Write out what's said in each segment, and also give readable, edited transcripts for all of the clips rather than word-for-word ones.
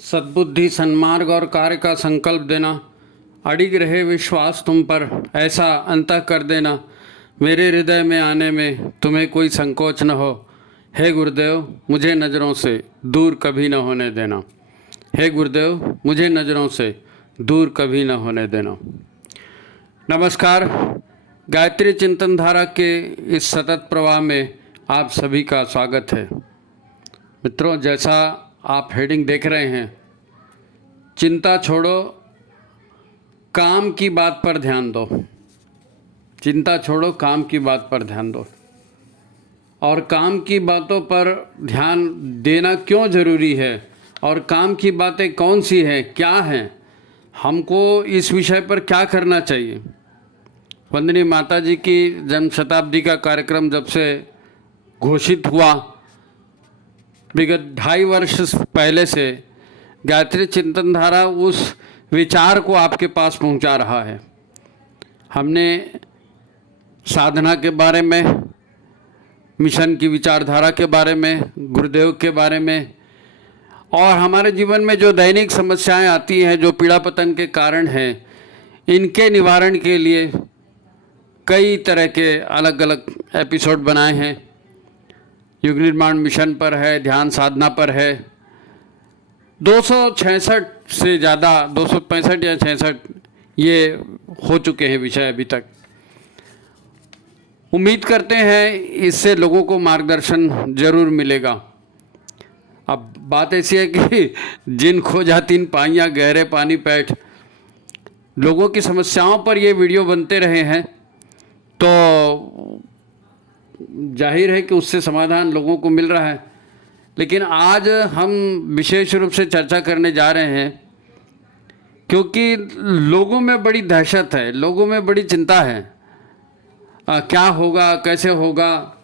सद्बुद्धि, सन्मार्ग और कार्य का संकल्प देना, अडिग रहे विश्वास तुम पर, ऐसा अंतः कर देना, मेरे हृदय में आने में तुम्हें कोई संकोच न हो। हे गुरुदेव, मुझे नज़रों से दूर कभी न होने देना। हे गुरुदेव, मुझे नज़रों से दूर कभी न होने देना। नमस्कार। गायत्री चिंतन धारा के इस सतत प्रवाह में आप सभी का स्वागत है। मित्रों, जैसा आप हेडिंग देख रहे हैं, चिंता छोड़ो, काम की बात पर ध्यान दो। चिंता छोड़ो, काम की बात पर ध्यान दो। और काम की बातों पर ध्यान देना क्यों ज़रूरी है और काम की बातें कौन सी हैं, क्या हैं, हमको इस विषय पर क्या करना चाहिए। वंदनीय माता जी की जन्म शताब्दी का कार्यक्रम जब से घोषित हुआ, विगत 2.5 वर्ष पहले से गायत्री चिंतन धारा उस विचार को आपके पास पहुंचा रहा है। हमने साधना के बारे में, मिशन की विचारधारा के बारे में, गुरुदेव के बारे में और हमारे जीवन में जो दैनिक समस्याएं आती हैं, जो पीड़ा पतन के कारण हैं, इनके निवारण के लिए कई तरह के अलग अलग एपिसोड बनाए हैं। युग निर्माण मिशन पर है, ध्यान साधना पर है। 266 से ज़्यादा, 265 या 66 ये हो चुके हैं विषय अभी तक। उम्मीद करते हैं इससे लोगों को मार्गदर्शन जरूर मिलेगा। अब बात ऐसी है कि जिन खो जाती इन पाइयाँ गहरे पानी पैठ, लोगों की समस्याओं पर ये वीडियो बनते रहे हैं तो जाहिर है कि उससे समाधान लोगों को मिल रहा है। लेकिन आज हम विशेष रूप से चर्चा करने जा रहे हैं क्योंकि लोगों में बड़ी दहशत है, लोगों में बड़ी चिंता है। क्या होगा, कैसे होगा,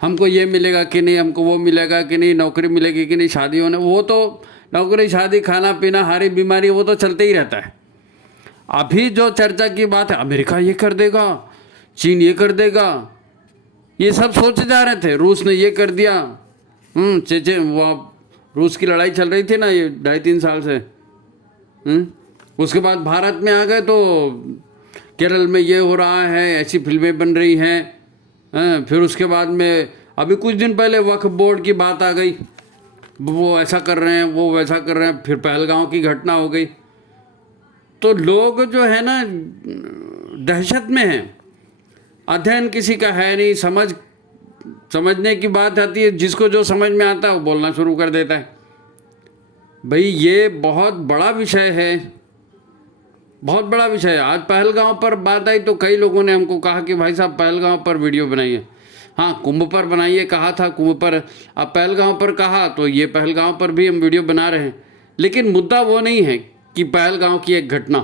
हमको ये मिलेगा कि नहीं, हमको वो मिलेगा कि नहीं, नौकरी मिलेगी कि नहीं, शादी होने, वो तो नौकरी, शादी, खाना पीना, हारी बीमारी, वो तो चलते ही रहता है। अभी जो चर्चा की बात है, अमेरिका ये कर देगा, चीन ये कर देगा, ये सब सोचे जा रहे थे। रूस ने ये कर दिया। चेचे वो रूस की लड़ाई चल रही थी ना ये 2.5-3 साल से। उसके बाद भारत में आ गए तो केरल में ये हो रहा है, ऐसी फिल्में बन रही हैं। फिर उसके बाद में अभी कुछ दिन पहले वक्फ बोर्ड की बात आ गई, वो ऐसा कर रहे हैं, वो वैसा कर रहे हैं। फिर पहलगांव की घटना हो गई। तो लोग जो है ना दहशत में हैं। अध्ययन किसी का है नहीं, समझने की बात आती है, जिसको जो समझ में आता है वो बोलना शुरू कर देता है। भाई ये बहुत बड़ा विषय है, बहुत बड़ा विषय है। आज पहलगांव पर बात आई तो कई लोगों ने हमको कहा कि भाई साहब पहलगांव पर वीडियो बनाइए। हाँ, कुंभ पर बनाइए कहा था, कुंभ पर, अब पहलगांव पर कहा तो ये पहलगांव पर भी हम वीडियो बना रहे हैं। लेकिन मुद्दा वो नहीं है कि पहलगांव की एक घटना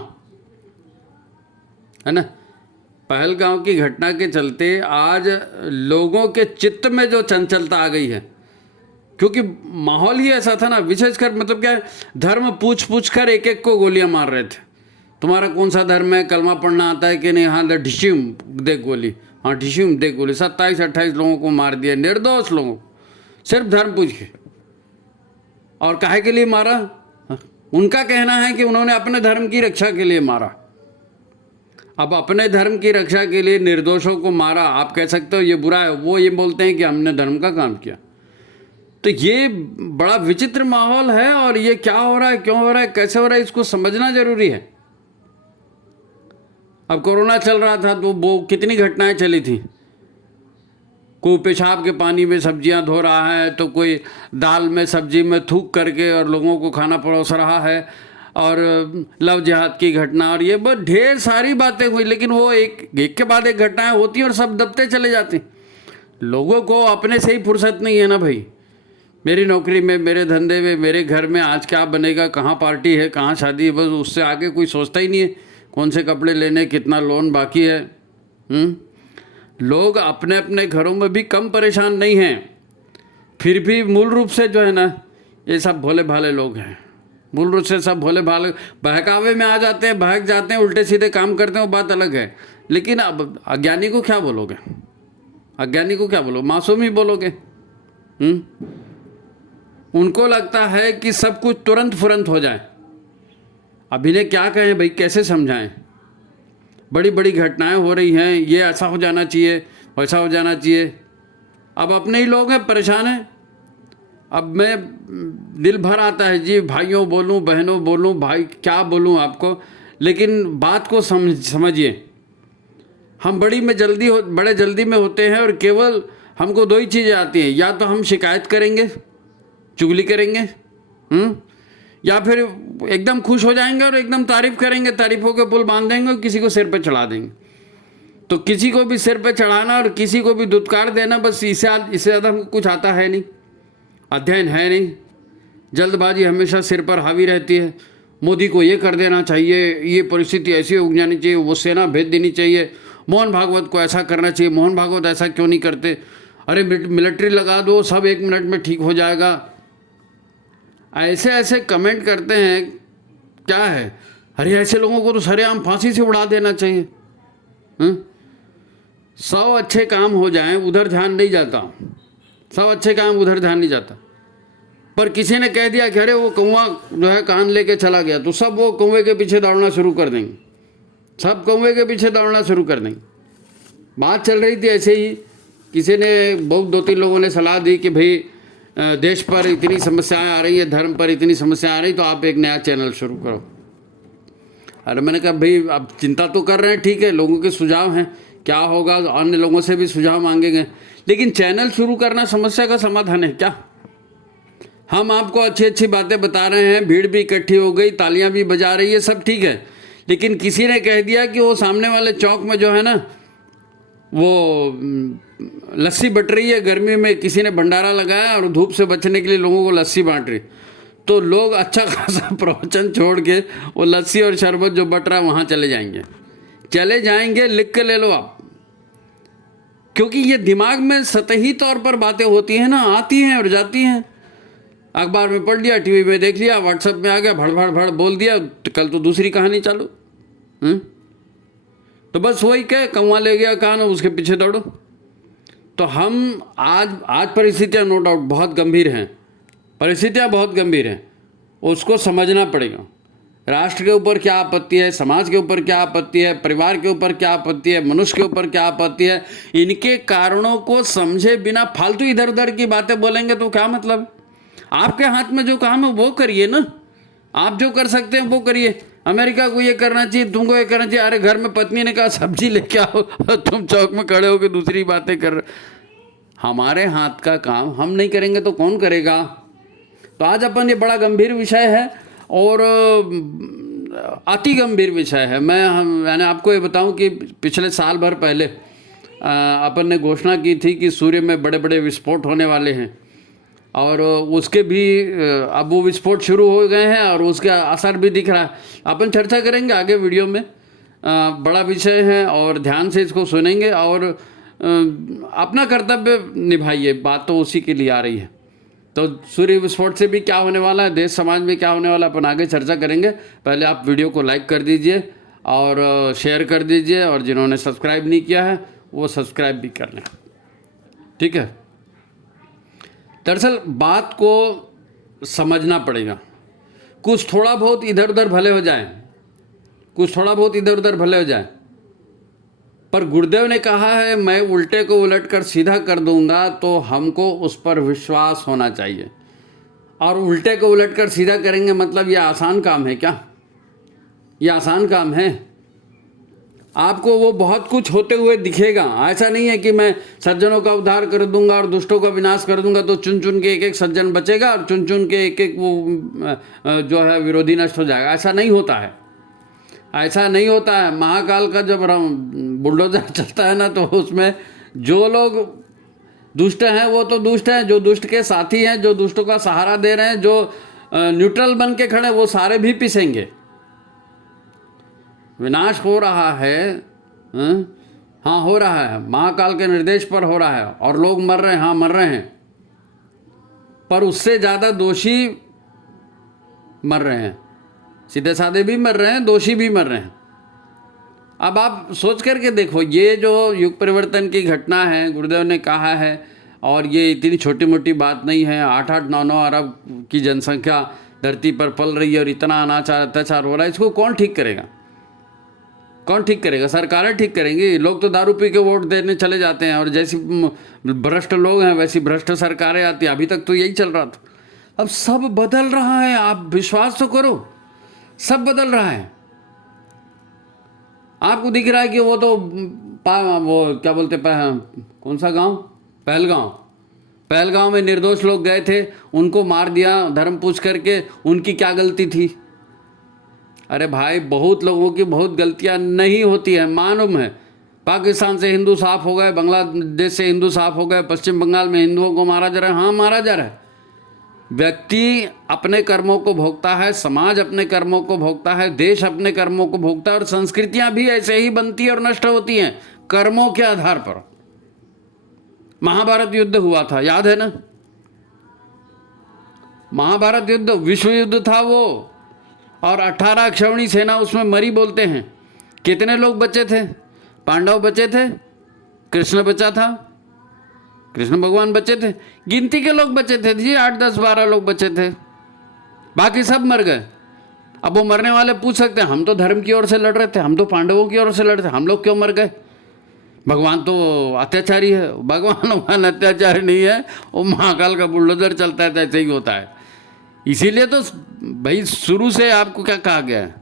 है ना, पहलगांव की घटना के चलते आज लोगों के चित्त में जो चंचलता आ गई है, क्योंकि माहौल ही ऐसा था ना। विशेषकर मतलब क्या है, धर्म पूछ कर एक एक को गोलियां मार रहे थे। तुम्हारा कौन सा धर्म है, कलमा पढ़ना आता है कि नहीं, हाँ ढिश्यूम दे गोली, हाँ ढिश्यूम दे गोली। 27-28 लोगों को मार दिया, निर्दोष लोगों को, सिर्फ धर्म पूछ के। और काहे के लिए मारा? उनका कहना है कि उन्होंने अपने धर्म की रक्षा के लिए मारा। अब अपने धर्म की रक्षा के लिए निर्दोषों को मारा, आप कह सकते हो ये बुरा है। वो ये बोलते हैं कि हमने धर्म का काम किया। तो ये बड़ा विचित्र माहौल है। और ये क्या हो रहा है, क्यों हो रहा है, कैसे हो रहा है, इसको समझना जरूरी है। अब कोरोना चल रहा था तो वो कितनी घटनाएं चली थी। कोई पेशाब के पानी में सब्जियां धो रहा है, तो कोई दाल में सब्जी में थूक करके और लोगों को खाना परोस रहा है, और लव जिहाद की घटना, और ये बहुत ढेर सारी बातें हुई। लेकिन वो एक के बाद एक घटनाएं होती हैं और सब दबते चले जाते हैं। लोगों को अपने से ही फुर्सत नहीं है ना भाई। मेरी नौकरी में, मेरे धंधे में, मेरे घर में आज क्या बनेगा, कहाँ पार्टी है, कहाँ शादी है, बस उससे आगे कोई सोचता ही नहीं है। कौन से कपड़े लेने, कितना लोन बाकी है। लोग अपने अपने घरों में भी कम परेशान नहीं हैं, फिर भी मूल रूप से जो है ना, ये सब भोले भाले लोग हैं। मूल रूप से सब भोले भाले बहकावे में आ जाते हैं, बहक जाते हैं, उल्टे सीधे काम करते हैं, वो बात अलग है। लेकिन अब अज्ञानी को क्या बोलोगे, अज्ञानी को क्या बोलोगे, मासूम ही बोलोगे। उनको लगता है कि सब कुछ तुरंत फुरंत हो जाए। अब इन्हें क्या कहें भाई, कैसे समझाएं? बड़ी बड़ी घटनाएं हो रही हैं, ये ऐसा हो जाना चाहिए, वैसा हो जाना चाहिए। अब अपने ही लोग हैं, परेशान हैं। अब मैं दिल भर आता है जी, भाइयों बोलूं, बहनों बोलूं, भाई क्या बोलूं आपको, लेकिन बात को समझिए। हम बड़े जल्दी में होते हैं और केवल हमको दो ही चीज़ें आती हैं, या तो हम शिकायत करेंगे, चुगली करेंगे, या फिर एकदम खुश हो जाएंगे और एकदम तारीफ़ करेंगे, तारीफ़ों के पुल बांध देंगे और किसी को सिर पे चढ़ा देंगे। तो किसी को भी सिर पे चढ़ाना और किसी को भी दुत्कार देना, बस इससे ज़्यादा हमको कुछ आता है नहीं, अध्ययन है नहीं। जल्दबाजी हमेशा सिर पर हावी रहती है। मोदी को ये कर देना चाहिए, ये परिस्थिति ऐसी हो जानी चाहिए, वो सेना भेज देनी चाहिए, मोहन भागवत को ऐसा करना चाहिए, मोहन भागवत ऐसा क्यों नहीं करते, अरे मिलिट्री लगा दो, सब 1 मिनट में ठीक हो जाएगा। ऐसे ऐसे कमेंट करते हैं। क्या है, अरे ऐसे लोगों को तो सरेआम फांसी से उड़ा देना चाहिए। 100 अच्छे काम हो जाएं, उधर ध्यान नहीं जाता, 100 अच्छे काम उधर ध्यान नहीं जाता। पर किसी ने कह दिया कि अरे वो कौवा जो है कान लेके चला गया, तो सब वो कौवे के पीछे दौड़ना शुरू कर देंगे, सब कौवे के पीछे दौड़ना शुरू कर देंगे। बात चल रही थी ऐसे ही, किसी ने बहुत 2-3 लोगों ने सलाह दी कि भाई देश पर इतनी समस्याएं आ रही है, धर्म पर इतनी समस्याएं आ रही, तो आप एक नया चैनल शुरू करो। अरे मैंने कहा भाई अब चिंता तो कर रहे हैं, ठीक है, लोगों के सुझाव हैं, क्या होगा, अन्य लोगों से भी सुझाव मांगेंगे, लेकिन चैनल शुरू करना समस्या का समाधान है क्या? हम आपको अच्छी अच्छी बातें बता रहे हैं, भीड़ भी इकट्ठी हो गई, तालियां भी बजा रही है, सब ठीक है, लेकिन किसी ने कह दिया कि वो सामने वाले चौक में जो है ना, वो लस्सी बट रही है, गर्मी में किसी ने भंडारा लगाया और धूप से बचने के लिए लोगों को लस्सी बांट रही, तो लोग अच्छा खासा प्रवचन छोड़ के वो लस्सी और शरबत जो बट रहा है वहाँ चले जाएंगे। लिख के ले लो आप, क्योंकि ये दिमाग में सतही तौर पर बातें होती हैं ना, आती हैं और जाती हैं। अखबार में पढ़ लिया, टीवी में देख लिया, व्हाट्सएप में आ गया, भड़ भड़ भड़ बोल दिया, तो कल तो दूसरी कहानी चालू। तो बस वही कह, कौवा ले गया कान, उसके पीछे दौड़ो। तो हम आज परिस्थितियाँ नो डाउट बहुत गंभीर हैं, परिस्थितियाँ बहुत गंभीर हैं, उसको समझना पड़ेगा। राष्ट्र के ऊपर क्या आपत्ति है, समाज के ऊपर क्या आपत्ति है, परिवार के ऊपर क्या आपत्ति है, मनुष्य के ऊपर क्या आपत्ति है, इनके कारणों को समझे बिना फालतू इधर उधर की बातें बोलेंगे तो क्या मतलब? आपके हाथ में जो काम है वो करिए ना, आप जो कर सकते हैं वो करिए। अमेरिका को ये करना चाहिए, तुमको ये करना चाहिए, अरे घर में पत्नी ने कहा सब्जी लेके आओ, तुम चौक में खड़े होकर दूसरी बातें कर रहे। हमारे हाथ का काम हम नहीं करेंगे तो कौन करेगा? तो आज अपन ये बड़ा गंभीर विषय है और अति गंभीर विषय है। मैंने आपको ये बताऊं कि पिछले साल भर पहले अपन ने घोषणा की थी कि सूर्य में बड़े बड़े विस्फोट होने वाले हैं, और उसके भी अब वो विस्फोट शुरू हो गए हैं और उसका असर भी दिख रहा है। अपन चर्चा करेंगे आगे वीडियो में, बड़ा विषय है और ध्यान से इसको सुनेंगे और अपना कर्तव्य निभाइए, बात तो उसी के लिए आ रही है। तो सूर्य विस्फोट से भी क्या होने वाला है, देश समाज में क्या होने वाला है, अपन आगे चर्चा करेंगे। पहले आप वीडियो को लाइक कर दीजिए और शेयर कर दीजिए, और जिन्होंने सब्सक्राइब नहीं किया है वो सब्सक्राइब भी कर लें, ठीक है। दरअसल बात को समझना पड़ेगा, कुछ थोड़ा बहुत इधर उधर भले हो जाए, कुछ थोड़ा बहुत इधर उधर भले हो जाए, पर गुरुदेव ने कहा है मैं उल्टे को उलट कर सीधा कर दूंगा, तो हमको उस पर विश्वास होना चाहिए। और उल्टे को उलट कर सीधा करेंगे मतलब ये आसान काम है क्या? ये आसान काम है? आपको वो बहुत कुछ होते हुए दिखेगा। ऐसा नहीं है कि मैं सज्जनों का उद्धार कर दूंगा और दुष्टों का विनाश कर दूंगा तो चुन चुन के एक एक सज्जन बचेगा और चुन चुन के एक एक वो जो है विरोधी नष्ट हो जाएगा। ऐसा नहीं होता है, ऐसा नहीं होता है। महाकाल का जब बुलडोजर चलता है ना, तो उसमें जो लोग दुष्ट हैं वो तो दुष्ट हैं, जो दुष्ट के साथी हैं, जो दुष्टों का सहारा दे रहे हैं, जो न्यूट्रल बन के खड़े, वो सारे भी पिसेंगे। विनाश हो रहा है, हाँ हो रहा है, महाकाल के निर्देश पर हो रहा है, और लोग मर रहे हैं, हाँ मर रहे हैं, पर उससे ज़्यादा दोषी मर रहे हैं। सीधे साधे भी मर रहे हैं, दोषी भी मर रहे हैं। अब आप सोच करके देखो, ये जो युग परिवर्तन की घटना है, गुरुदेव ने कहा है और ये इतनी छोटी मोटी बात नहीं है। 8-8, 9-9 अरब की जनसंख्या धरती पर पल रही है और इतना अनाचार अत्याचार हो रहा है, इसको कौन ठीक करेगा? कौन ठीक करेगा? सरकारें ठीक करेंगी। लोग तो दारू पी के वोट देने चले जाते हैं और जैसी भ्रष्ट लोग हैं वैसी भ्रष्ट सरकारें आती हैं। अभी तक तो यही चल रहा था। अब सब बदल रहा है, आप विश्वास तो करो, सब बदल रहा है। आपको दिख रहा है कि वो तो वो क्या बोलते कौन सा गांव, पहलगांव में निर्दोष लोग गए थे, उनको मार दिया धर्म पूछ करके। उनकी क्या गलती थी? अरे भाई, बहुत लोगों की बहुत गलतियां नहीं होती है, मालूम है। पाकिस्तान से हिंदू साफ हो गए, बांग्लादेश से हिंदू साफ हो गए, पश्चिम बंगाल में हिंदुओं को मारा जा रहा है। हाँ, मारा जा रहा है। व्यक्ति अपने कर्मों को भोगता है, समाज अपने कर्मों को भोगता है, देश अपने कर्मों को भोगता है और संस्कृतियां भी ऐसे ही बनती और नष्ट होती हैं कर्मों के आधार पर। महाभारत युद्ध हुआ था, याद है ना? महाभारत युद्ध विश्व युद्ध था वो, और 18 अक्षौहिणी सेना उसमें मरी बोलते हैं। कितने लोग बचे थे? पांडव बचे थे, कृष्ण बचा था, कृष्ण भगवान बचे थे, गिनती के लोग बचे थे जी, 8, 10, 12 लोग बचे थे, बाकी सब मर गए। अब वो मरने वाले पूछ सकते हैं, हम तो धर्म की ओर से लड़ रहे थे, हम तो पांडवों की ओर से लड़ रहे थे, हम लोग क्यों मर गए? भगवान तो अत्याचारी है। भगवान अत्याचारी नहीं है, वो महाकाल का बुलडोजर चलता है तो ऐसे ही होता है। इसीलिए तो भाई शुरू से आपको क्या कहा गया है?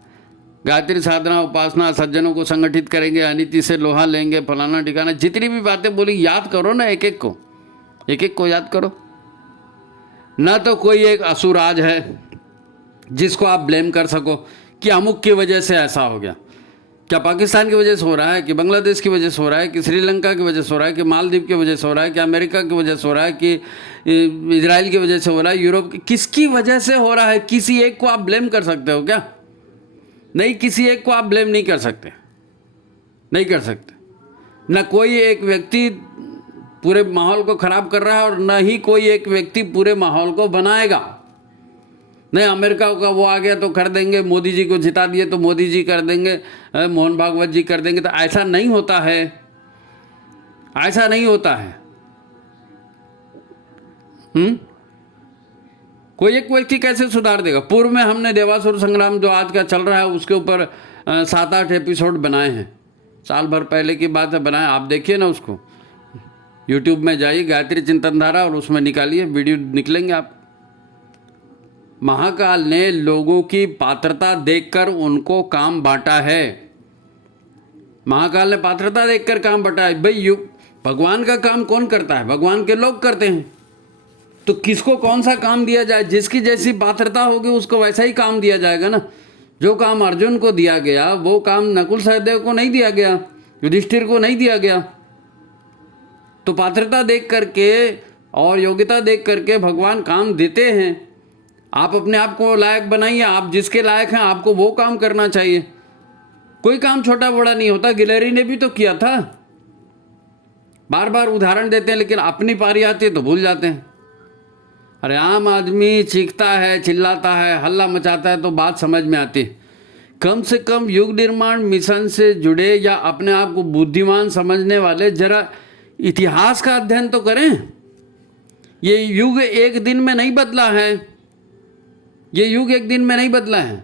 गायत्री साधना, उपासना, सज्जनों को संगठित करेंगे, अनीति से लोहा लेंगे, फलाना ठिकाना, जितनी भी बातें बोली याद करो ना, एक एक को याद करो ना। तो कोई एक असुराज है जिसको आप ब्लेम कर सको कि अमुक की वजह से ऐसा हो गया। क्या पाकिस्तान की वजह से हो रहा है, कि बांग्लादेश की वजह से हो रहा है, कि श्रीलंका की वजह से हो रहा है, कि मालदीव की वजह से हो रहा है, कि अमेरिका की वजह से हो रहा है, कि इजराइल की वजह से हो रहा है, यूरोप की, किसकी वजह से हो रहा है? किसी एक को आप ब्लेम कर सकते हो क्या? नहीं, किसी एक को आप ब्लेम नहीं कर सकते, नहीं कर सकते। न कोई एक व्यक्ति पूरे माहौल को खराब कर रहा है और न ही कोई एक व्यक्ति पूरे माहौल को बनाएगा। नहीं, अमेरिका का वो आ गया तो कर देंगे, मोदी जी को जिता दिए तो मोदी जी कर देंगे, मोहन भागवत जी कर देंगे, तो ऐसा नहीं होता है, ऐसा नहीं होता है। कोई एक व्यक्ति कैसे सुधार देगा? पूर्व में हमने देवासुर संग्राम जो आज का चल रहा है उसके ऊपर 7-8 एपिसोड बनाए हैं, साल भर पहले की बात है, बनाए। आप देखिए ना उसको, यूट्यूब में जाइए, गायत्री चिंतन धारा, और उसमें निकालिए, वीडियो निकलेंगे आप। महाकाल ने लोगों की पात्रता देखकर उनको काम बांटा है। महाकाल ने पात्रता देखकर काम बांटा है। भाई भगवान का काम कौन करता है? भगवान के लोग करते हैं। तो किसको कौन सा काम दिया जाए? जिसकी जैसी पात्रता होगी उसको वैसा ही काम दिया जाएगा ना। जो काम अर्जुन को दिया गया वो काम नकुल सहदेव को नहीं दिया गया, युधिष्ठिर को नहीं दिया गया। तो पात्रता देख करके और योग्यता देख करके भगवान काम देते हैं। आप अपने आप को लायक बनाइए, आप जिसके लायक हैं आपको वो काम करना चाहिए। कोई काम छोटा बड़ा नहीं होता। गिलहरी ने भी तो किया था। बार बार उदाहरण देते हैं लेकिन अपनी पारी आती है तो भूल जाते हैं। अरे आम आदमी चीखता है, चिल्लाता है, हल्ला मचाता है तो बात समझ में आती है। कम से कम युग निर्माण मिशन से जुड़े या अपने आप को बुद्धिमान समझने वाले जरा इतिहास का अध्ययन तो करें। ये युग एक दिन में नहीं बदला है, ये युग एक दिन में नहीं बदला है।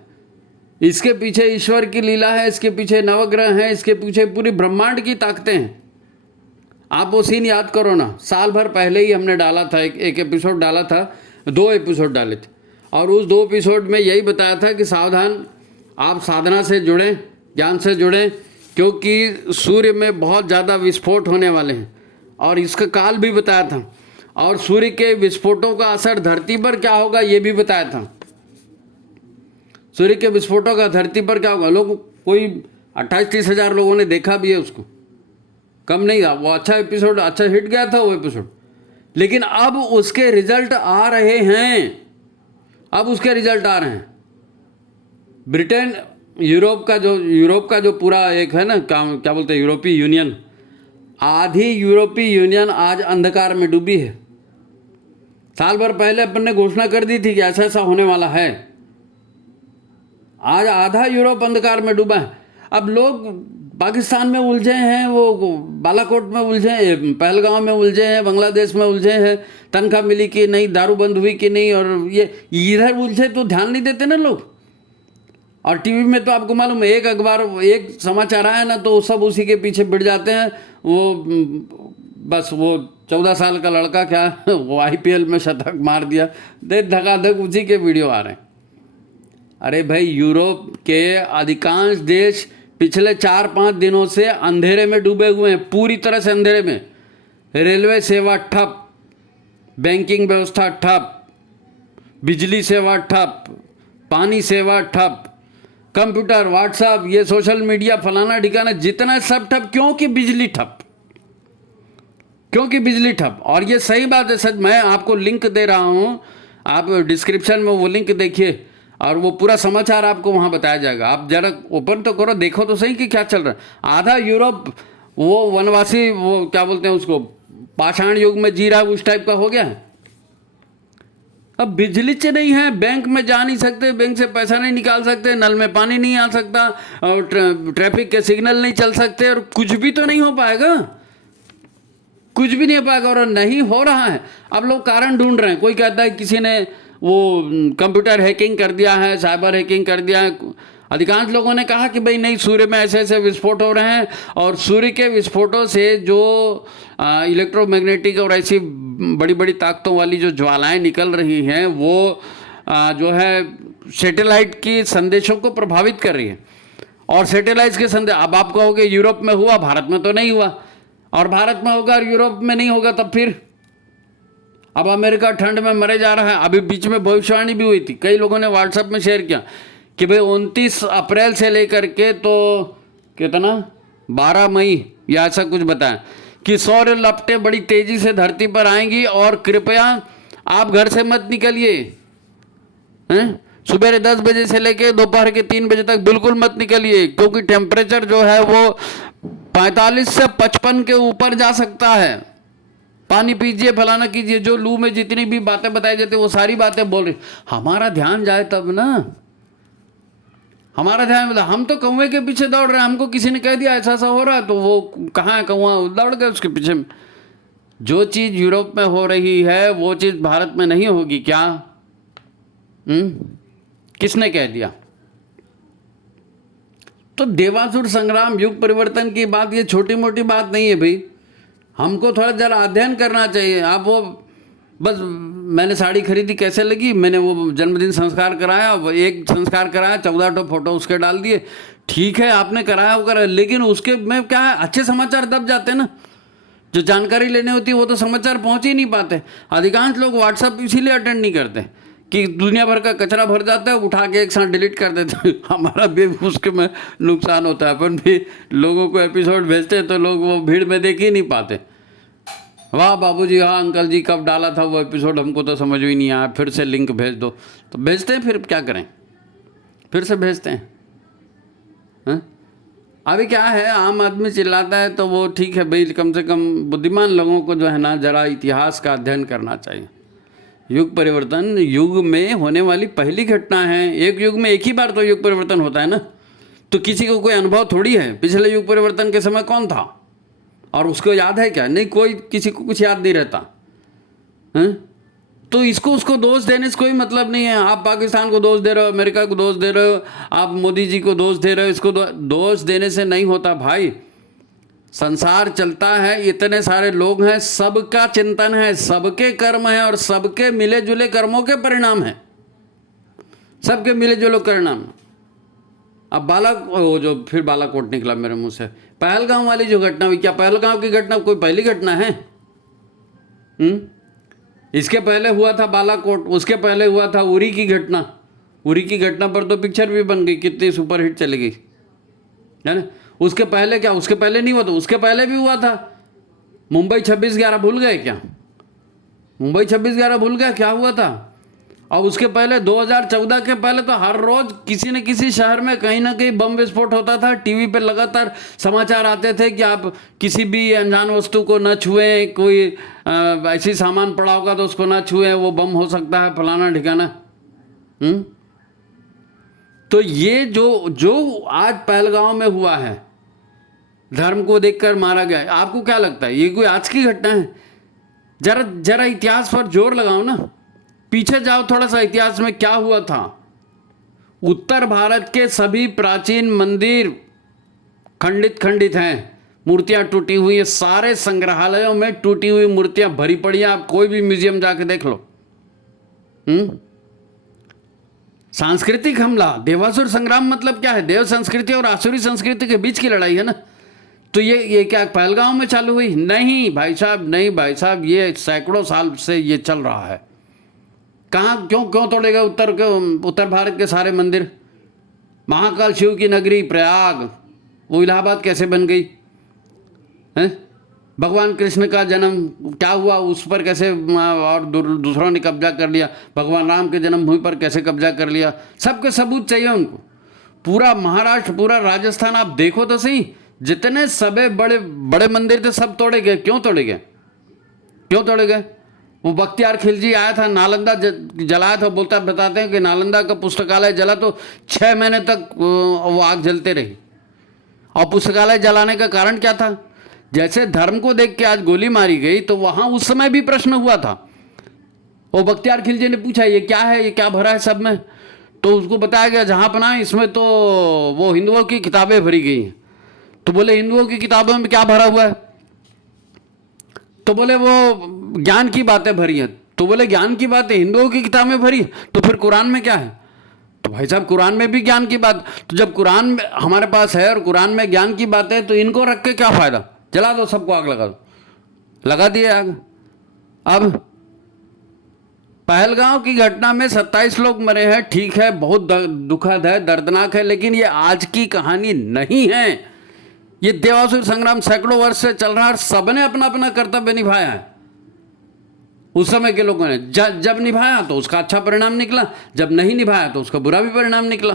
इसके पीछे ईश्वर की लीला है, इसके पीछे नवग्रह हैं, इसके पीछे पूरी ब्रह्मांड की ताकतें हैं। आप वो सीन याद करो ना, साल भर पहले ही हमने डाला था, एक एपिसोड डाला था, 2 एपिसोड डाले थे, और उस 2 एपिसोड में यही बताया था कि सावधान, आप साधना से जुड़ें, ज्ञान से जुड़ें, क्योंकि सूर्य में बहुत ज़्यादा विस्फोट होने वाले हैं। और इसका काल भी बताया था, और सूर्य के विस्फोटों का असर धरती पर क्या होगा ये भी बताया था। सूर्य के विस्फोटों का धरती पर क्या होगा, लोग कोई 28-30 हज़ार लोगों ने देखा भी है उसको, कम नहीं था। वो अच्छा एपिसोड, अच्छा हिट गया था वो एपिसोड। लेकिन अब उसके रिजल्ट आ रहे हैं, अब उसके रिजल्ट आ रहे हैं। ब्रिटेन, यूरोप का जो पूरा एक है ना, क्या बोलते हैं, यूरोपीय यूनियन, आधी यूरोपीय यूनियन आज अंधकार में डूबी है। साल भर पहले अपन ने घोषणा कर दी थी कि ऐसा ऐसा होने वाला है। आज आधा यूरोप अंधकार में डूबा है। अब लोग पाकिस्तान में उलझे हैं, वो बालाकोट में उलझे हैं, पहलगांव में उलझे हैं, बांग्लादेश में उलझे हैं, तनख्वाह मिली कि नहीं, दारू बंद हुई कि नहीं, और ये इधर उलझे तो ध्यान नहीं देते ना लोग। और टीवी में तो आपको मालूम है, एक अखबार एक समाचार आया ना तो सब उसी के पीछे भिड़ जाते हैं। वो बस वो 14 साल का लड़का क्या वो IPL में शतक मार दिया, दे धकाधक उसी के वीडियो आ रहे हैं। अरे भाई, यूरोप के अधिकांश देश पिछले 4-5 दिनों से अंधेरे में डूबे हुए हैं, पूरी तरह से अंधेरे में। रेलवे सेवा ठप, बैंकिंग व्यवस्था ठप, बिजली सेवा ठप, पानी सेवा ठप, कंप्यूटर, व्हाट्सएप, ये सोशल मीडिया, फलाना ठिकाना, जितना सब ठप। क्योंकि बिजली ठप, क्योंकि बिजली ठप। और ये सही बात है, सच। मैं आपको लिंक दे रहा हूँ, आप डिस्क्रिप्शन में वो लिंक देखिए और वो पूरा समाचार आपको वहाँ बताया जाएगा। आप जरा ओपन तो करो, देखो तो सही कि क्या चल रहा है। आधा यूरोप वो वनवासी, वो क्या बोलते हैं उसको, पाषाण युग में जी रहा है, उस टाइप का हो गया है। अब बिजली से नहीं है, बैंक में जा नहीं सकते, बैंक से पैसा नहीं निकाल सकते, नल में पानी नहीं आ सकता, और ट्रैफिक के सिग्नल नहीं चल सकते, और कुछ भी तो नहीं हो पाएगा, कुछ भी नहीं हो पाएगा। और नहीं हो रहा है। अब लोग कारण ढूंढ रहे हैं। कोई कहता है किसी ने वो कंप्यूटर हैकिंग कर दिया है, साइबर हैकिंग कर दिया है। अधिकांश लोगों ने कहा कि भाई नहीं, सूर्य में ऐसे ऐसे विस्फोट हो रहे हैं, और सूर्य के विस्फोटों से जो इलेक्ट्रोमैग्नेटिक और ऐसी बड़ी बड़ी ताकतों वाली जो ज्वालाएं निकल रही हैं, वो जो है सैटेलाइट की संदेशों को प्रभावित कर रही है। और सैटेलाइट के संदेश, अब आप कहोगे यूरोप में हुआ, भारत में तो नहीं हुआ, और भारत में होगा और यूरोप में नहीं होगा, तब फिर अब अमेरिका ठंड में मरे जा रहा है। अभी बीच में भविष्यवाणी भी हुई थी, कई लोगों ने व्हाट्सएप में शेयर किया कि भाई 29 अप्रैल से लेकर के तो कितना 12 मई या ऐसा कुछ बताया कि सौर लपटें बड़ी तेजी से धरती पर आएंगी, और कृपया आप घर से मत निकलिए। सुबह 10 बजे से लेकर दोपहर के 3 बजे तक बिल्कुल मत निकलिए, क्योंकि टेम्परेचर जो है वो 45 से 55 के ऊपर जा सकता है। पानी पीजिए, फलाना कीजिए, जो लू में जितनी भी बातें बताई जाती है वो सारी बातें बोल रही। हमारा ध्यान जाए तब ना, हमारा ध्यान, हम तो कौवे के पीछे दौड़ रहे हैं। हमको किसी ने कह दिया ऐसा ऐसा हो रहा है, तो वो कहाँ है कौवा, दौड़ गए उसके पीछे। जो चीज़ यूरोप में हो रही है वो चीज़ भारत में नहीं होगी क्या? किसने कह दिया? तो देवासुर संग्राम, युग परिवर्तन की बात ये छोटी मोटी बात नहीं है भाई। हमको थोड़ा जरा अध्ययन करना चाहिए। आप वो बस मैंने साड़ी खरीदी, कैसे लगी, मैंने वो जन्मदिन संस्कार कराया, वो एक संस्कार कराया, 14 फोटो उसके डाल दिए, ठीक है आपने कराया वो कराया, लेकिन उसके में क्या है, अच्छे समाचार दब जाते हैं ना। जो जानकारी लेनी होती है वो तो समाचार पहुंच ही नहीं पाते। अधिकांश लोग व्हाट्सएप इसीलिए अटेंड नहीं करते कि दुनिया भर का कचरा भर जाता है, उठा के एक साथ डिलीट कर देते हैं। हमारा भी उसके में नुकसान होता है। अपन भी लोगों को एपिसोड भेजते हैं तो लोग वो भीड़ में देख ही नहीं पाते। वाह बाबूजी, हाँ अंकल जी कब डाला था वो एपिसोड, हमको तो समझ ही नहीं आया, फिर से लिंक भेज दो। तो भेजते हैं, फिर क्या करें, फिर से भेजते हैं। हाँ? अभी क्या है, आम आदमी चिल्लाता है तो वो ठीक है भाई, कम से कम बुद्धिमान लोगों को जो है ना जरा इतिहास का अध्ययन करना चाहिए। युग परिवर्तन युग में होने वाली पहली घटना है। एक युग में एक ही बार तो युग परिवर्तन होता है ना, तो किसी को कोई अनुभव थोड़ी है पिछले युग परिवर्तन के समय कौन था और उसको याद है क्या? नहीं, कोई किसी को कुछ याद नहीं रहता है। तो इसको उसको दोष देने से कोई मतलब नहीं है। आप पाकिस्तान को दोष दे रहे हो, अमेरिका को दोष दे रहे हो, आप मोदी जी को दोष दे रहे हो, इसको दोष देने से नहीं होता भाई। संसार चलता है, इतने सारे लोग हैं, सबका चिंतन है, सबके कर्म है और सबके मिले जुले कर्मों के परिणाम है, सबके मिले जुले परिणाम। अब बालाकोट निकला मेरे मुंह से। पहलगांव वाली जो घटना हुई, क्या पहलगांव की घटना कोई पहली घटना है? इसके पहले हुआ था बालाकोट, उसके पहले हुआ था उरी की घटना। उरी की घटना पर तो पिक्चर भी बन गई, कितनी सुपरहिट चली गई है ना। उसके पहले क्या, उसके पहले नहीं हुआ था, उसके पहले भी हुआ था मुंबई 26/11, भूल गए क्या? मुंबई 26/11 भूल गया क्या हुआ था? और उसके पहले 2014 के पहले तो हर रोज किसी न किसी शहर में कहीं ना कहीं बम विस्फोट होता था। टीवी पे लगातार समाचार आते थे कि आप किसी भी अनजान वस्तु को न छुएं, कोई ऐसी सामान पड़ा होगा तो उसको ना छुएं, वो बम हो सकता है, फलाना ठिकाना। तो ये जो आज पहलगांव में हुआ है, धर्म को देखकर मारा गया। आपको क्या लगता है ये कोई आज की घटना है? जरा जरा इतिहास पर जोर लगाओ ना, पीछे जाओ थोड़ा सा, इतिहास में क्या हुआ था। उत्तर भारत के सभी प्राचीन मंदिर खंडित खंडित हैं, मूर्तियां टूटी हुई हैं, सारे संग्रहालयों में टूटी हुई मूर्तियां भरी पड़ी हैं। आप कोई भी म्यूजियम जाके देख लो। सांस्कृतिक हमला, देवासुर संग्राम मतलब क्या है? देव संस्कृति और आसुरी संस्कृति के बीच की लड़ाई है ना। तो ये क्या पहलगांव में चालू हुई? नहीं भाई साहब, नहीं भाई साहब, ये सैकड़ों साल से ये चल रहा है। कहाँ क्यों तोड़ेगा उत्तर भारत के सारे मंदिर? महाकाल शिव की नगरी प्रयाग, वो इलाहाबाद कैसे बन गई है? भगवान कृष्ण का जन्म क्या हुआ, उस पर कैसे और दूसरों ने कब्जा कर लिया? भगवान राम के जन्मभूमि पर कैसे कब्जा कर लिया? सबके सबूत चाहिए उनको। पूरा महाराष्ट्र, पूरा राजस्थान आप देखो तो सही, जितने सबे बड़े बड़े मंदिर थे सब तोड़े गए। क्यों तोड़े गए? क्यों तोड़े गए? वो बख्तियार खिलजी आया था, नालंदा जलाया था। बताते हैं कि नालंदा का पुस्तकालय जला तो 6 महीने तक वो आग जलते रही। और पुस्तकालय जलाने का कारण क्या था? जैसे धर्म को देख के आज गोली मारी गई, तो वहां उस समय भी प्रश्न हुआ था। वो बख्तियार खिलजी ने पूछा ये क्या है, ये क्या भरा है सब में? तो उसको बताया गया जहां पना इसमें तो वो हिंदुओं की किताबें भरी गई हैं। तो बोले हिंदुओं की किताबों में क्या भरा हुआ है? तो बोले वो ज्ञान की बातें भरी हैं। तो बोले ज्ञान की बातें हिंदुओं की किताब में भरी, तो फिर कुरान में क्या है? तो भाई साहब कुरान में भी ज्ञान की बात। तो जब कुरान में हमारे पास है और कुरान में ज्ञान की बात है, तो इनको रख के क्या फायदा? जला दो, सबको आग लगा दो। लगा दिए आग। अब पहलगांव की घटना में 27 लोग मरे हैं, ठीक है, बहुत दुखद है, दर्दनाक है, लेकिन ये आज की कहानी नहीं है। ये देवासुर संग्राम सैकड़ों वर्ष से चल रहा है। सबने अपना अपना कर्तव्य निभाया है। उस समय के लोगों ने जब निभाया तो उसका अच्छा परिणाम निकला, जब नहीं निभाया तो उसका बुरा भी परिणाम निकला।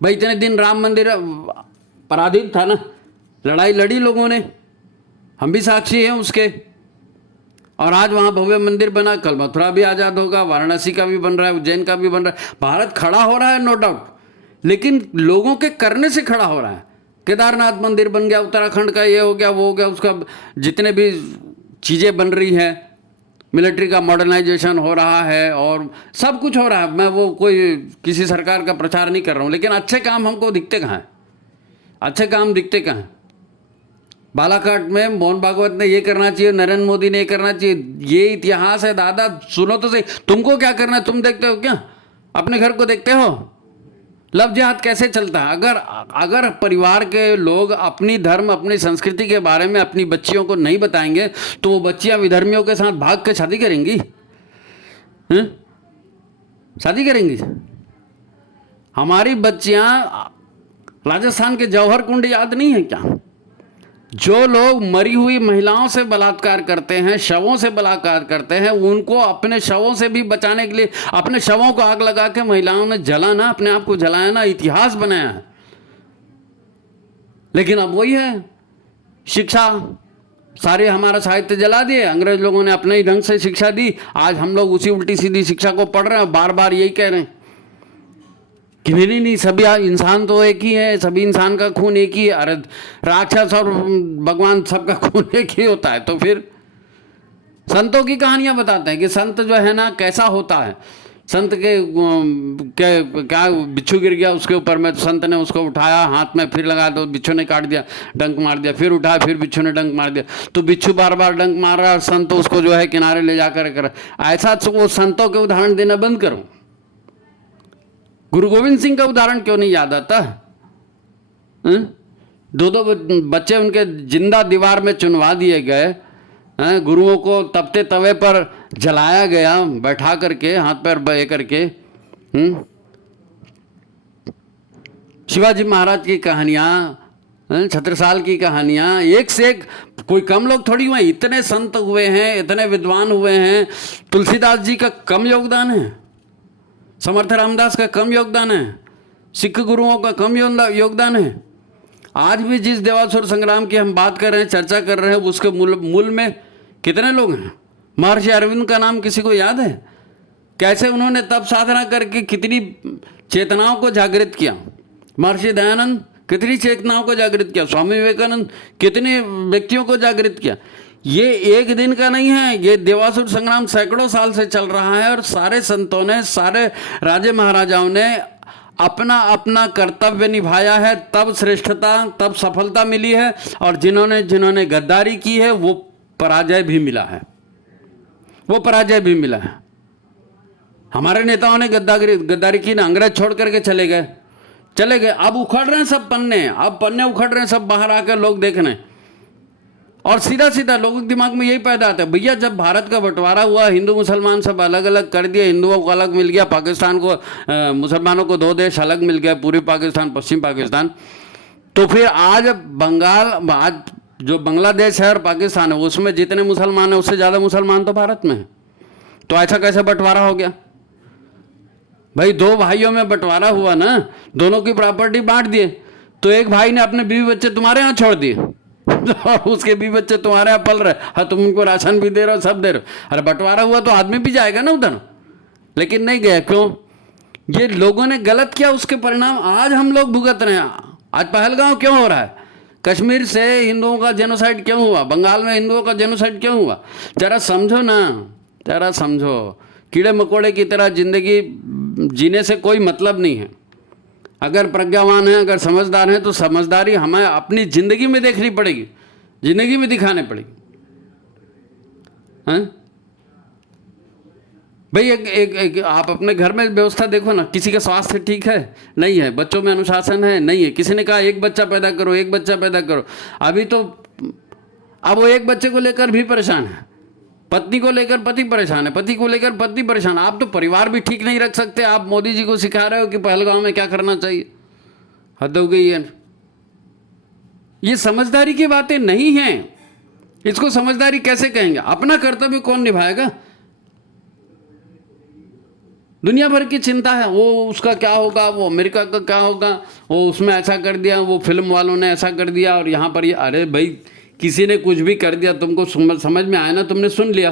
भाई इतने दिन राम मंदिर पराधीन था ना, लड़ाई लड़ी लोगों ने, हम भी साक्षी हैं उसके। और आज वहाँ भव्य मंदिर बना, कल मथुरा भी आज़ाद होगा, वाराणसी का भी बन रहा है, उज्जैन का भी बन रहा है। भारत खड़ा हो रहा है नो डाउट, लेकिन लोगों के करने से खड़ा हो रहा है। केदारनाथ मंदिर बन गया, उत्तराखंड का ये हो गया, वो हो गया, उसका जितने भी चीज़ें बन रही है, मिलिट्री का मॉडर्नाइजेशन हो रहा है और सब कुछ हो रहा है। मैं वो कोई किसी सरकार का प्रचार नहीं कर रहा हूँ, लेकिन अच्छे काम हमको दिखते कहाँ हैं? अच्छे काम दिखते कहाँ हैं? बालाघाट में मोहन भागवत ने ये करना चाहिए, नरेंद्र मोदी ने ये करना चाहिए। ये इतिहास है दादा, सुनो तो सही। तुमको क्या करना है? तुम देखते हो क्या? अपने घर को देखते हो? लव जिहाद कैसे चलता है? अगर परिवार के लोग अपनी धर्म, अपनी संस्कृति के बारे में अपनी बच्चियों को नहीं बताएंगे, तो वो बच्चियां विधर्मियों के साथ भाग के शादी करेंगी? शादी करेंगी? हमारी बच्चियां राजस्थान के जौहर कुंड याद नहीं है क्या? जो लोग मरी हुई महिलाओं से बलात्कार करते हैं, शवों से बलात्कार करते हैं, उनको अपने शवों से भी बचाने के लिए अपने शवों को आग लगा के महिलाओं ने जलाना, अपने आप को जलाया ना, इतिहास बनाया है। लेकिन अब वही है, शिक्षा सारे हमारा साहित्य जला दिए, अंग्रेज लोगों ने अपने ही ढंग से शिक्षा दी। आज हम लोग उसी उल्टी सीधी शिक्षा को पढ़ रहे हैं, बार बार यही कह रहे हैं कि नहीं, सभी इंसान तो एक ही है, सभी इंसान का खून एक ही है। अरे राक्षस और भगवान सबका खून एक ही होता है। तो फिर संतों की कहानियां बताते हैं कि संत जो है ना कैसा होता है। संत के क्या बिच्छू गिर गया उसके ऊपर में, तो संत ने उसको उठाया, हाथ में फिर लगा दो, बिच्छू ने काट दिया, डंक मार दिया, फिर उठाया, फिर बिच्छू ने डंक मार दिया। तो बिच्छू बार बार डंक मार रहा है और संत उसको जो है किनारे ले जाकर कर। ऐसा वो संतों के उदाहरण देना बंद करो। गुरु गोविंद सिंह का उदाहरण क्यों नहीं याद आता? 2 बच्चे उनके जिंदा दीवार में चुनवा दिए गए, गुरुओं को तपते तवे पर जलाया गया, बैठा करके, हाथ पैर बहे करके। शिवाजी महाराज की कहानियां, छत्रसाल की कहानियां, एक से एक, कोई कम लोग थोड़ी हुए। इतने संत हुए हैं, इतने विद्वान हुए हैं। तुलसीदास जी का कम योगदान है? समर्थ रामदास का कम योगदान है? सिख गुरुओं का कम योगदान है? आज भी जिस देवासुर संग्राम की हम बात कर रहे हैं, चर्चा कर रहे हैं, उसके मूल में कितने लोग हैं? महर्षि अरविंद का नाम किसी को याद है? कैसे उन्होंने तप साधना करके कितनी चेतनाओं को जागृत किया। महर्षि दयानंद कितनी चेतनाओं को जागृत किया। स्वामी विवेकानंद कितने व्यक्तियों को जागृत किया। ये एक दिन का नहीं है, ये देवासुर संग्राम सैकड़ों साल से चल रहा है और सारे संतों ने, सारे राजे महाराजाओं ने अपना अपना कर्तव्य निभाया है, तब श्रेष्ठता, तब सफलता मिली है। और जिन्होंने जिन्होंने गद्दारी की है वो पराजय भी मिला है, वो पराजय भी मिला है। हमारे नेताओं ने गद्दारी की ना, अंग्रेज छोड़ करके चले गए। अब उखड़ रहे हैं सब पन्ने, अब पन्ने उखड़ रहे हैं, सब बाहर आकर लोग देख रहे हैं। और सीधा सीधा लोगों के दिमाग में यही पैदा आता है, भैया जब भारत का बंटवारा हुआ, हिंदू मुसलमान सब अलग अलग कर दिए, हिंदुओं को अलग मिल गया, पाकिस्तान को, मुसलमानों को 2 देश अलग मिल गया, पूर्वी पाकिस्तान, पश्चिम पाकिस्तान। तो फिर आज बंगाल, आज जो बांग्लादेश है और पाकिस्तान है, उसमें जितने मुसलमान हैं उससे ज़्यादा मुसलमान तो भारत में है। तो ऐसा कैसे बंटवारा हो गया भाई? 2 भाइयों में बंटवारा हुआ ना, दोनों की प्रॉपर्टी बांट दिए। तो एक भाई ने अपने बीवी बच्चे तुम्हारे यहाँ छोड़ दिए और उसके बीवी बच्चे तुम्हारे यहाँ पल रहे, हाँ तुम उनको राशन भी दे रहे हो, सब दे रहे हो। अरे बंटवारा हुआ तो आदमी भी जाएगा ना उधर, लेकिन नहीं गया। क्यों? ये लोगों ने गलत किया, उसके परिणाम आज हम लोग भुगत रहे हैं। आज पहलगांव क्यों हो रहा है? कश्मीर से हिंदुओं का जेनोसाइड क्यों हुआ? बंगाल में हिंदुओं का जेनोसाइड क्यों हुआ? जरा समझो ना, जरा समझो। कीड़े मकोड़े की तरह जिंदगी जीने से कोई मतलब नहीं है। अगर प्रज्ञावान है, अगर समझदार है, तो समझदारी हमें अपनी जिंदगी में देखनी पड़ेगी, जिंदगी में दिखाने पड़ेगी। हैं भाई, एक आप अपने घर में व्यवस्था देखो ना, किसी का स्वास्थ्य ठीक है? नहीं है। बच्चों में अनुशासन है? नहीं है। किसी ने कहा 1 बच्चा पैदा करो, 1 बच्चा पैदा करो। अभी तो अब वो 1 बच्चे को लेकर भी परेशान है, पत्नी को लेकर पति परेशान है, पति को लेकर पत्नी परेशान। आप तो परिवार भी ठीक नहीं रख सकते, आप मोदी जी को सिखा रहे हो कि पहलगांव में क्या करना चाहिए। हद हो गई है। ये समझदारी की बातें नहीं हैं। इसको समझदारी कैसे कहेंगे? अपना कर्तव्य कौन निभाएगा? दुनिया भर की चिंता है, वो उसका क्या होगा, वो अमेरिका का क्या होगा, वो उसमें ऐसा कर दिया, वो फिल्म वालों ने ऐसा कर दिया, और यहाँ पर ये। अरे भाई, किसी ने कुछ भी कर दिया, तुमको समझ में आया ना, तुमने सुन लिया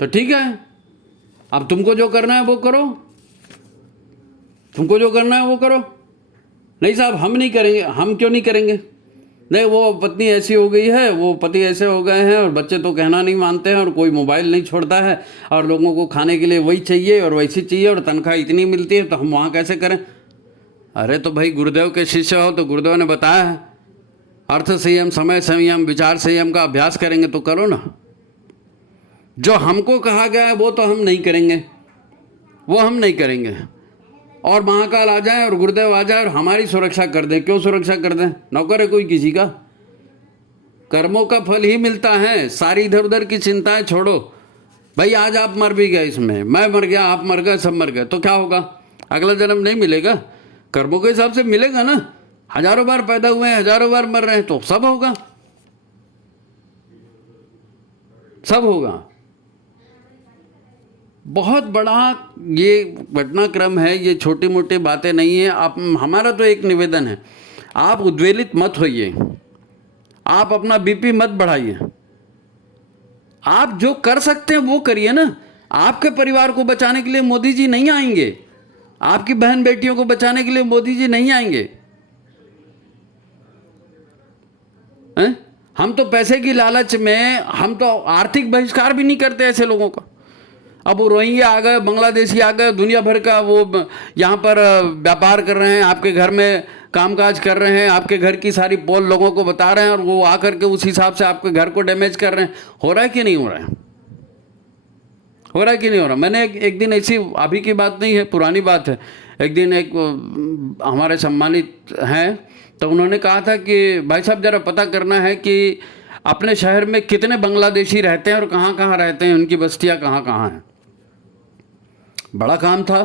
तो ठीक है। अब तुमको जो करना है वो करो, तुमको जो करना है वो करो। नहीं साहब, हम नहीं करेंगे। हम क्यों नहीं करेंगे? नहीं, वो पत्नी ऐसी हो गई है, वो पति ऐसे हो गए हैं, और बच्चे तो कहना नहीं मानते हैं, और कोई मोबाइल नहीं छोड़ता है, और लोगों को खाने के लिए वही चाहिए और वैसी चाहिए, और तनख्वाह इतनी मिलती है, तो हम वहाँ कैसे करें? अरे तो भाई, गुरुदेव के शिष्य हो तो गुरुदेव ने बताया है, अर्थ संयम, समय संयम, विचार संयम का अभ्यास करेंगे तो करो ना। जो हमको कहा गया है वो तो हम नहीं करेंगे, वो हम नहीं करेंगे। और महाकाल आ जाए और गुरुदेव आ जाए और हमारी सुरक्षा कर दें। क्यों सुरक्षा कर दें? नौकर है कोई किसी का? कर्मों का फल ही मिलता है। सारी इधर उधर की चिंताएं छोड़ो भाई। आज आप मर भी गए, इसमें मैं मर गया, आप मर गए, सब मर गए, तो क्या होगा? अगला जन्म नहीं मिलेगा? कर्मों के हिसाब से मिलेगा ना। हजारों बार पैदा हुए हैं, हजारों बार मर रहे हैं, तो सब होगा, सब होगा। बहुत बड़ा ये घटनाक्रम है, ये छोटी मोटी बातें नहीं है। आप, हमारा तो एक निवेदन है, आप उद्वेलित मत होइए, आप अपना बीपी मत बढ़ाइए। आप जो कर सकते हैं वो करिए ना। आपके परिवार को बचाने के लिए मोदी जी नहीं आएंगे, आपकी बहन बेटियों को बचाने के लिए मोदी जी नहीं आएंगे। हम तो पैसे की लालच में, हम तो आर्थिक बहिष्कार भी नहीं करते ऐसे लोगों का। अब वो रोहिंग्या आ गए, बांग्लादेशी आ गए, दुनिया भर का वो यहाँ पर व्यापार कर रहे हैं, आपके घर में कामकाज कर रहे हैं, आपके घर की सारी पोल लोगों को बता रहे हैं, और वो आकर के उस हिसाब से आपके घर को डैमेज कर रहे हैं। हो रहा है कि नहीं हो रहा है? हो रहा है कि नहीं हो रहा? मैंने एक दिन, ऐसी अभी की बात नहीं है, पुरानी बात है, एक दिन एक हमारे सम्मानित हैं, तो उन्होंने कहा था कि भाई साहब ज़रा पता करना है कि अपने शहर में कितने बांग्लादेशी रहते हैं और कहाँ कहाँ रहते हैं, उनकी बस्तियाँ कहाँ कहाँ हैं। बड़ा काम था।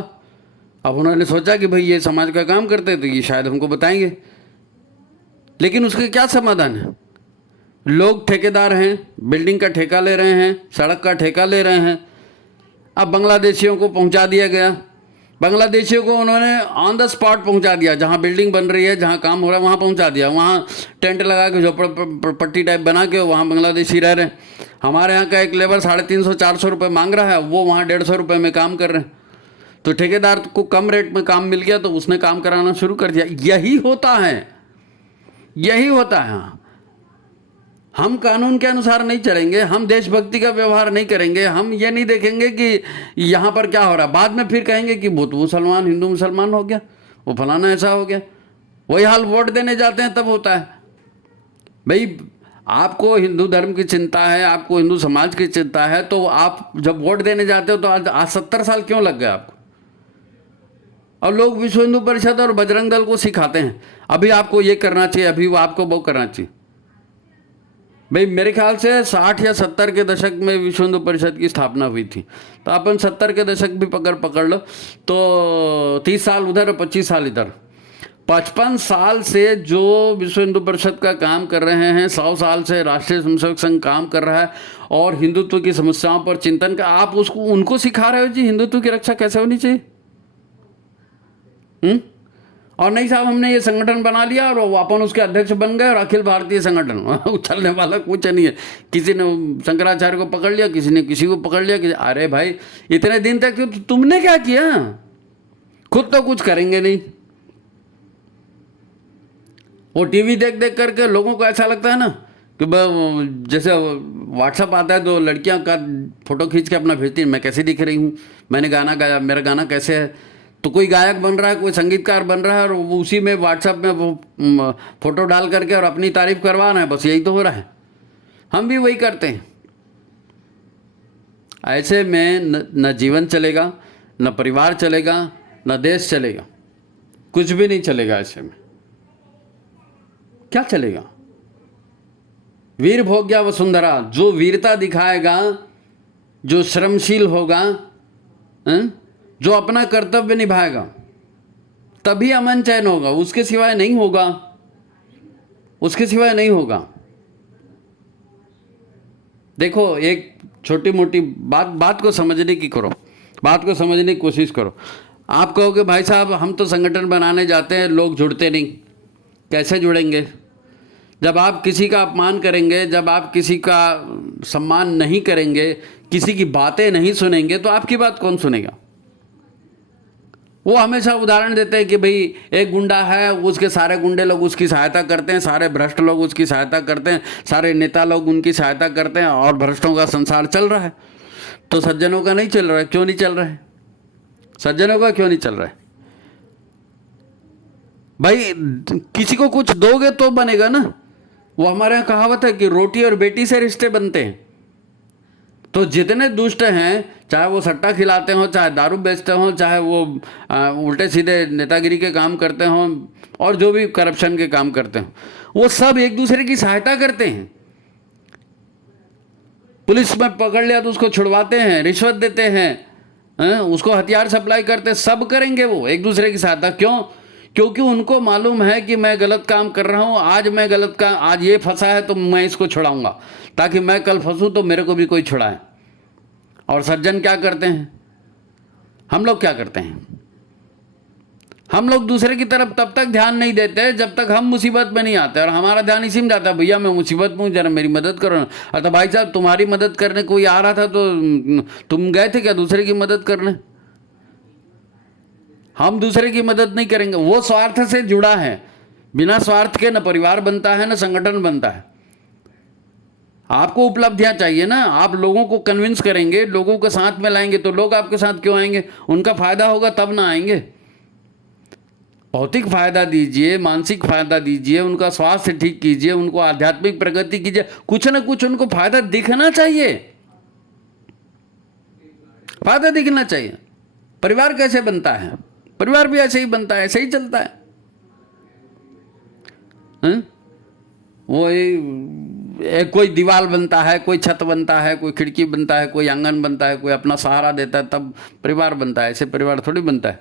अब उन्होंने सोचा कि भाई ये समाज का काम करते हैं तो ये शायद हमको बताएंगे, लेकिन उसका क्या समाधान है? लोग ठेकेदार हैं, बिल्डिंग का ठेका ले रहे हैं, सड़क का ठेका ले रहे हैं। अब बांग्लादेशियों को पहुंचा दिया गया, बांग्लादेशियों को उन्होंने ऑन द स्पॉट पहुंचा दिया, जहां बिल्डिंग बन रही है, जहां काम हो रहा है वहां पहुंचा दिया। वहां टेंट लगा के, झोपड़पट्टी टाइप बना के वहां बांग्लादेशी रह रहे हैं। हमारे यहाँ का एक लेबर 350-400 रुपये मांग रहा है, वो वहाँ 150 रुपये में काम कर रहे हैं। तो ठेकेदार को कम रेट में काम मिल गया तो उसने काम कराना शुरू कर दिया। यही होता है, यही होता है। हम कानून के अनुसार नहीं चलेंगे, हम देशभक्ति का व्यवहार नहीं करेंगे, हम ये नहीं देखेंगे कि यहाँ पर क्या हो रहा है। बाद में फिर कहेंगे कि वो तो मुसलमान हिंदू मुसलमान हो गया, वो फलाना ऐसा हो गया। वही हाल वोट देने जाते हैं तब होता है। भाई आपको हिंदू धर्म की चिंता है, आपको हिंदू समाज की चिंता है, तो आप जब वोट देने जाते हो तो आज 70 साल क्यों लग गए आपको? और लोग विश्व हिंदू परिषद और बजरंग दल को सिखाते हैं अभी आपको ये करना चाहिए, अभी वो आपको वो करना चाहिए। भाई मेरे ख्याल से 60 या 70 के दशक में विश्व हिंदू परिषद की स्थापना हुई थी, तो अपन 70 के दशक भी पकड़ लो तो 30 साल उधर और 25 साल इधर, 55 साल से जो विश्व हिंदू परिषद का काम कर रहे हैं, 100 साल से राष्ट्रीय स्वयंसेवक संघ काम कर रहा है और हिंदुत्व की समस्याओं पर चिंतन का आप उसको उनको सिखा रहे हो जी हिंदुत्व की रक्षा कैसे होनी चाहिए। और नहीं साहब हमने ये संगठन बना लिया और अपन उसके अध्यक्ष बन गए और अखिल भारतीय संगठन उछलने वाला कुछ नहीं है। किसी ने शंकराचार्य को पकड़ लिया, किसी ने किसी को पकड़ लिया। अरे भाई इतने दिन तक तो तुमने क्या किया? खुद तो कुछ करेंगे नहीं। वो टीवी देख देख करके लोगों को ऐसा लगता है ना कि जैसे व्हाट्सअप आता है तो लड़कियां का फोटो खींच के अपना भेजती हैं, मैं कैसे दिख रही हूँ, मैंने गाना गाया, मेरा गाना कैसे है। तो कोई गायक बन रहा है, कोई संगीतकार बन रहा है और वो उसी में व्हाट्सएप में वो फोटो डाल करके और अपनी तारीफ करवा रहे हैं। बस यही तो हो रहा है, हम भी वही करते हैं। ऐसे में न जीवन चलेगा, न परिवार चलेगा, न देश चलेगा, कुछ भी नहीं चलेगा। ऐसे में क्या चलेगा? वीर भोग्या वसुंधरा, जो वीरता दिखाएगा, जो श्रमशील होगा, जो अपना कर्तव्य निभाएगा, तभी अमन चैन होगा, उसके सिवाय नहीं होगा, उसके सिवाय नहीं होगा। देखो एक छोटी मोटी बात को समझने की करो, बात को समझने की कोशिश करो। आप कहोगे भाई साहब हम तो संगठन बनाने जाते हैं, लोग जुड़ते नहीं। कैसे जुड़ेंगे? जब आप किसी का अपमान करेंगे, जब आप किसी का सम्मान नहीं करेंगे, किसी की बातें नहीं सुनेंगे, तो आपकी बात कौन सुनेगा? वो हमेशा उदाहरण देते हैं कि भाई एक गुंडा है, उसके सारे गुंडे लोग उसकी सहायता करते हैं, सारे भ्रष्ट लोग उसकी सहायता करते हैं, सारे नेता लोग उनकी सहायता करते हैं और भ्रष्टों का संसार चल रहा है। तो सज्जनों का नहीं चल रहा है। क्यों नहीं चल रहा है? सज्जनों का क्यों नहीं चल रहा है? भाई किसी को कुछ दोगे तो बनेगा ना। वो हमारे यहाँ कहावत है कि रोटी और बेटी से रिश्ते बनते हैं। तो जितने दुष्ट हैं, चाहे वो सट्टा खिलाते हों, चाहे दारू बेचते हों, चाहे वो उल्टे सीधे नेतागिरी के काम करते हों और जो भी करप्शन के काम करते हों, वो सब एक दूसरे की सहायता करते हैं। पुलिस में पकड़ लिया तो उसको छुड़वाते हैं, रिश्वत देते हैं, उसको हथियार सप्लाई करते, सब करेंगे वो एक दूसरे की सहायता। क्यों? क्योंकि उनको मालूम है कि मैं गलत काम कर रहा हूँ, आज मैं गलत काम, आज ये फंसा है तो मैं इसको छुड़ाऊंगा, ताकि मैं कल फंसूँ तो मेरे को भी कोई छुड़ाए। और सज्जन क्या करते हैं? हम लोग क्या करते हैं? हम लोग दूसरे की तरफ तब तक ध्यान नहीं देते जब तक हम मुसीबत में नहीं आते, और हमारा ध्यान इसी में जाता है, भैया मैं मुसीबत में हूँ, जरा मेरी मदद करो ना। अरे भाई साहब तुम्हारी मदद करने कोई आ रहा था तो तुम गए थे क्या दूसरे की मदद करने? हम दूसरे की मदद नहीं करेंगे। वो स्वार्थ से जुड़ा है। बिना स्वार्थ के न परिवार बनता है, न संगठन बनता है। आपको उपलब्धियां चाहिए ना, आप लोगों को कन्विंस करेंगे, लोगों को साथ में लाएंगे, तो लोग आपके साथ क्यों आएंगे? उनका फायदा होगा तब ना आएंगे। भौतिक फायदा दीजिए, मानसिक फायदा दीजिए, उनका स्वास्थ्य ठीक कीजिए, उनको आध्यात्मिक प्रगति कीजिए, कुछ ना कुछ उनको फायदा दिखना चाहिए, फायदा दिखना चाहिए। परिवार कैसे बनता है? परिवार भी ऐसे ही बनता है, ऐसे ही चलता है। वो एक कोई दीवार बनता है, कोई छत बनता है, कोई खिड़की बनता है, कोई आंगन बनता है, कोई अपना सहारा देता है, तब परिवार बनता है। ऐसे परिवार थोड़ी बनता है।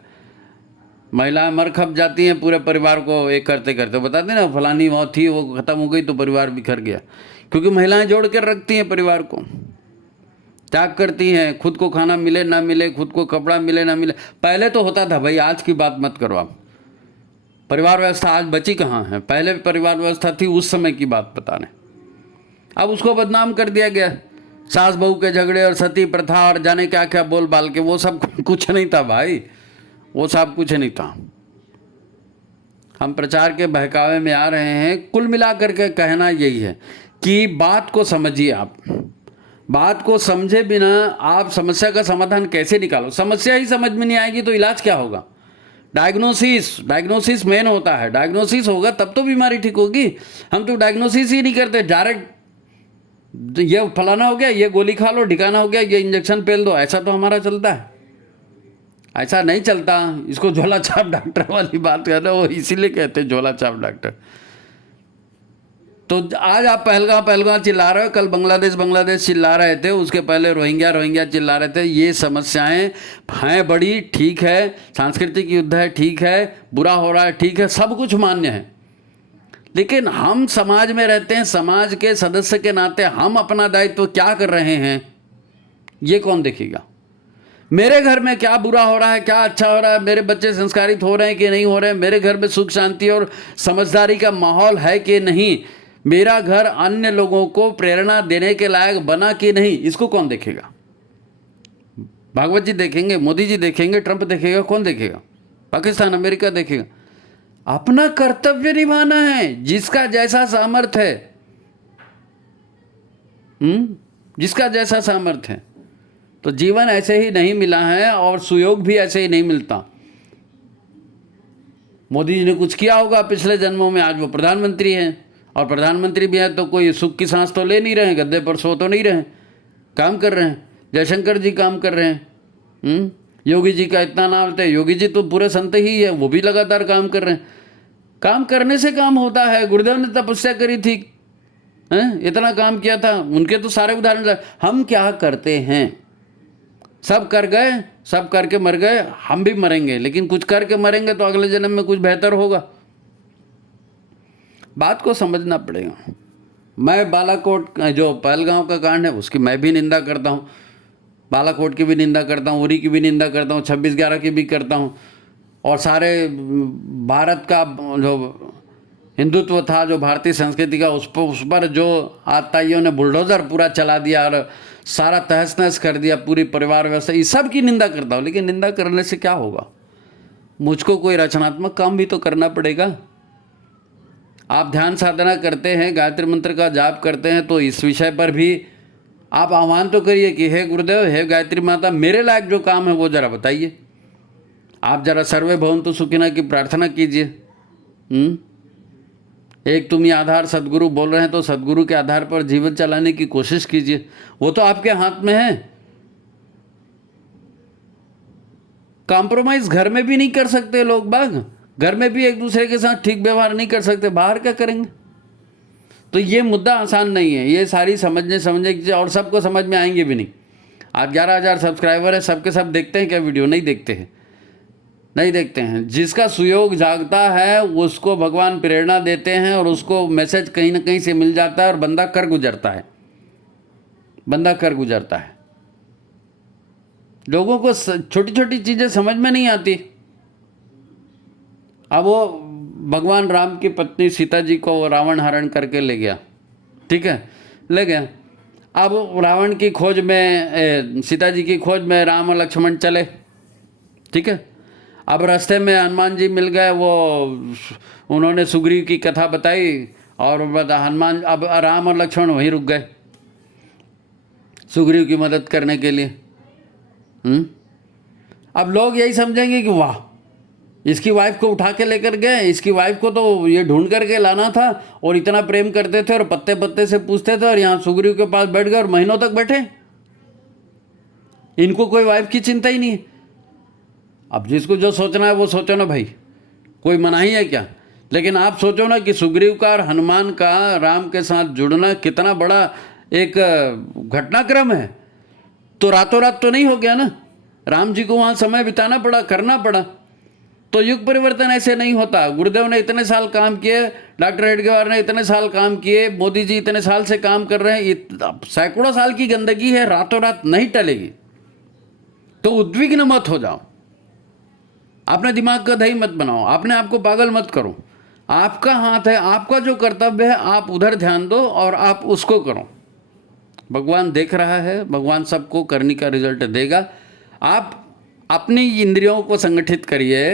महिलाएं मर खप जाती हैं पूरे परिवार को एक करते करते, बताते ना फलानी मौत थी, वो खत्म हो गई तो परिवार बिखर गया। क्योंकि महिलाएं जोड़ कर रखती हैं परिवार को, त्याग करती हैं, खुद को खाना मिले ना मिले, खुद को कपड़ा मिले ना मिले। पहले तो होता था भाई, आज की बात मत करो आप। परिवार व्यवस्था आज बची कहाँ है? पहले परिवार व्यवस्था थी, उस समय की बात बता रहे। अब उसको बदनाम कर दिया गया। सास बहू के झगड़े और सती प्रथा और जाने क्या क्या बोल बाल के, वो सब कुछ नहीं था भाई, वो सब कुछ नहीं था। हम प्रचार के बहकावे में आ रहे हैं। कुल मिलाकर के कहना यही है कि बात को समझिए। आप बात को समझे बिना आप समस्या का समाधान कैसे निकालो? समस्या ही समझ में नहीं आएगी तो इलाज क्या होगा? डायग्नोसिस मेन होता है। डायग्नोसिस होगा तब तो बीमारी ठीक होगी। हम तो डायग्नोसिस ही नहीं करते, डायरेक्ट ये फलाना हो गया, ये गोली खा लो, ढिकाना हो गया, ये इंजेक्शन पेल दो, ऐसा तो हमारा चलता है। ऐसा नहीं चलता। इसको झोला छाप डॉक्टर वाली बात कर रहे हो, इसीलिए कहते हैं झोला छाप डॉक्टर। तो आज आप पहलगांव चिल्ला रहे हो, कल बांग्लादेश चिल्ला रहे थे, उसके पहले रोहिंग्या चिल्ला रहे थे। ये समस्याएं हैं बड़ी, ठीक है, सांस्कृतिक युद्ध है, ठीक है, बुरा हो रहा है, ठीक है, सब कुछ मान्य है, लेकिन हम समाज में रहते हैं, समाज के सदस्य के नाते हम अपना दायित्व क्या कर रहे हैं ये कौन देखेगा? मेरे घर में क्या बुरा हो रहा है, क्या अच्छा हो रहा है, मेरे बच्चे संस्कारित हो रहे हैं कि नहीं हो रहे हैं, मेरे घर में सुख शांति और समझदारी का माहौल है कि नहीं, मेरा घर अन्य लोगों को प्रेरणा देने के लायक बना कि नहीं, इसको कौन देखेगा? भागवत जी देखेंगे, मोदी जी देखेंगे, ट्रंप देखेगा, कौन देखेगा? पाकिस्तान अमेरिका देखेगा? अपना कर्तव्य निभाना है, जिसका जैसा सामर्थ्य है, जिसका जैसा सामर्थ्य है। तो जीवन ऐसे ही नहीं मिला है और सुयोग भी ऐसे ही नहीं मिलता। मोदी जी ने कुछ किया होगा पिछले जन्मों में, आज वो प्रधानमंत्री हैं, और प्रधानमंत्री भी हैं तो कोई सुख की सांस तो ले नहीं रहे हैं, गद्दे पर सो तो नहीं रहे, काम कर रहे हैं। जयशंकर जी काम कर रहे हैं। योगी जी का इतना नाम लेते हैं, योगी जी तो पूरे संत ही है, वो भी लगातार काम कर रहे हैं। काम करने से काम होता है। गुरुदेव ने तपस्या करी थी, इतना काम किया था, उनके तो सारे उदाहरण। हम क्या करते हैं? सब कर गए, सब करके मर गए, हम भी मरेंगे, लेकिन कुछ करके मरेंगे तो अगले जन्म में कुछ बेहतर होगा। बात को समझना पड़ेगा। मैं बालाकोट जो पहलगांव का कांड है उसकी मैं भी निंदा करता हूँ, बालाकोट की भी निंदा करता हूँ, उरी की भी निंदा करता हूँ, 26/11 की भी करता हूँ, और सारे भारत का जो हिंदुत्व था, जो भारतीय संस्कृति का, उस पर जो आतताइयों ने बुलडोज़र पूरा चला दिया और सारा तहस नहस कर दिया, पूरी परिवार व्यवस्था, इस सब की निंदा करता हूँ। लेकिन निंदा करने से क्या होगा? मुझको कोई रचनात्मक काम भी तो करना पड़ेगा। आप ध्यान साधना करते हैं, गायत्री मंत्र का जाप करते हैं, तो इस विषय पर भी आप आह्वान तो करिए कि हे गुरुदेव, हे गायत्री माता, मेरे लायक जो काम है वो ज़रा बताइए। आप ज़रा सर्वे भवन्तु सुखिनः की प्रार्थना कीजिए। एक तुम ही आधार सदगुरु बोल रहे हैं तो सदगुरु के आधार पर जीवन चलाने की कोशिश कीजिए, वो तो आपके हाथ में है। कॉम्प्रोमाइज़ घर में भी नहीं कर सकते लोग बाग, घर में भी एक दूसरे के साथ ठीक व्यवहार नहीं कर सकते, बाहर क्या करेंगे? तो ये मुद्दा आसान नहीं है, ये सारी समझने की, और सबको समझ में आएंगे भी नहीं। आज 11,000 सब्सक्राइबर है, सबके सब देखते हैं क्या वीडियो? नहीं देखते हैं, नहीं देखते हैं। जिसका सुयोग जागता है उसको भगवान प्रेरणा देते हैं और उसको मैसेज कहीं ना कहीं से मिल जाता है और बंदा कर गुजरता है, बंदा कर गुजरता है। लोगों को छोटी छोटी चीज़ें समझ में नहीं आती। अब वो भगवान राम की पत्नी सीता जी को रावण हरण करके ले गया, ठीक है, ले गया। अब रावण की खोज में, सीता जी की खोज में राम और लक्ष्मण चले, ठीक है। अब रास्ते में हनुमान जी मिल गए, वो उन्होंने सुग्रीव की कथा बताई और हनुमान, अब राम और लक्ष्मण वहीं रुक गए सुग्रीव की मदद करने के लिए। अब लोग यही समझेंगे कि वाह, इसकी वाइफ को उठा के लेकर गए, इसकी वाइफ को तो ये ढूंढ करके लाना था, और इतना प्रेम करते थे और पत्ते पत्ते से पूछते थे, और यहाँ सुग्रीव के पास बैठ गए और महीनों तक बैठे। इनको कोई वाइफ की चिंता ही नहीं है। अब जिसको जो सोचना है वो सोचो ना भाई, कोई मनाही है क्या? लेकिन आप सोचो ना कि सुग्रीव का और हनुमान का राम के साथ जुड़ना कितना बड़ा एक घटनाक्रम है। तो रातों रात तो नहीं हो गया ना, राम जी को वहाँ समय बिताना पड़ा, करना पड़ा। तो युग परिवर्तन ऐसे नहीं होता। गुरुदेव ने इतने साल काम किए, डॉक्टर हेडगेवार ने इतने साल काम किए, मोदी जी इतने साल से काम कर रहे हैं, सैकड़ों साल की गंदगी है, रातों रात नहीं टलेगी। तो उद्विग्न मत हो जाओ, अपने दिमाग का दही मत बनाओ, अपने आप को पागल मत करो। आपका हाथ है, आपका जो कर्तव्य है आप उधर ध्यान दो और आप उसको करो। भगवान देख रहा है, भगवान सबको करने का रिजल्ट देगा। आप अपनी इंद्रियों को संगठित करिए,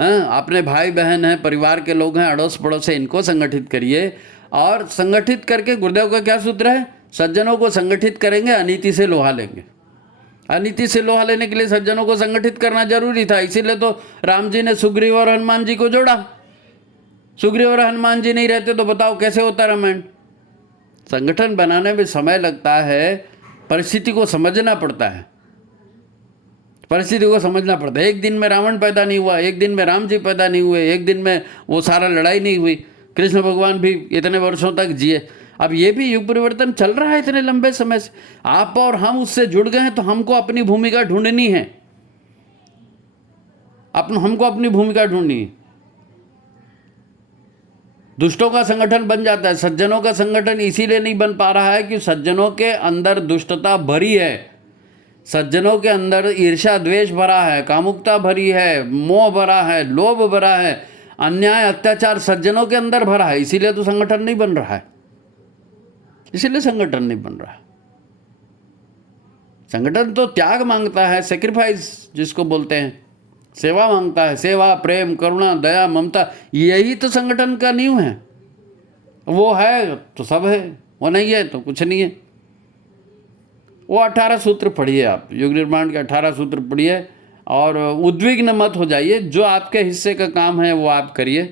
हाँ, अपने भाई बहन हैं, परिवार के लोग हैं, अड़ोस पड़ोस है, इनको संगठित करिए। और संगठित करके गुरुदेव का क्या सूत्र है, सज्जनों को संगठित करेंगे, अनीति से लोहा लेंगे। अनीति से लोहा लेने के लिए सज्जनों को संगठित करना जरूरी था, इसीलिए तो राम जी ने सुग्रीव और हनुमान जी को जोड़ा। सुग्रीव और हनुमान जी नहीं रहते तो बताओ कैसे होता रामायण। संगठन बनाने में समय लगता है, परिस्थिति को समझना पड़ता है, परिस्थिति को समझना पड़ता है। एक दिन में रावण पैदा नहीं हुआ, एक दिन में राम जी पैदा नहीं हुए, एक दिन में वो सारा लड़ाई नहीं हुई। कृष्ण भगवान भी इतने वर्षों तक जिए। अब ये भी युग परिवर्तन चल रहा है इतने लंबे समय से, आप और हम उससे जुड़ गए हैं, तो हमको अपनी भूमिका ढूंढनी है, हमको अपनी भूमिका ढूंढनी है। दुष्टों का संगठन बन जाता है, सज्जनों का संगठन इसीलिए नहीं बन पा रहा है कि सज्जनों के अंदर दुष्टता भरी है, सज्जनों के अंदर ईर्ष्या द्वेष भरा है, कामुकता भरी है, मोह भरा है, लोभ भरा है, अन्याय अत्याचार सज्जनों के अंदर भरा है, इसीलिए तो संगठन नहीं बन रहा है, इसीलिए संगठन नहीं बन रहा है। संगठन तो त्याग मांगता है, सेक्रीफाइस जिसको बोलते हैं, सेवा मांगता है, सेवा, प्रेम, करुणा, दया, ममता, यही तो संगठन का नींव है। वो है तो सब है, वो नहीं है तो कुछ नहीं है। वो 18 सूत्र पढ़िए, आप युग निर्माण के 18 सूत्र पढ़िए और उद्विग्न मत हो जाइए। जो आपके हिस्से का काम है वो आप करिए।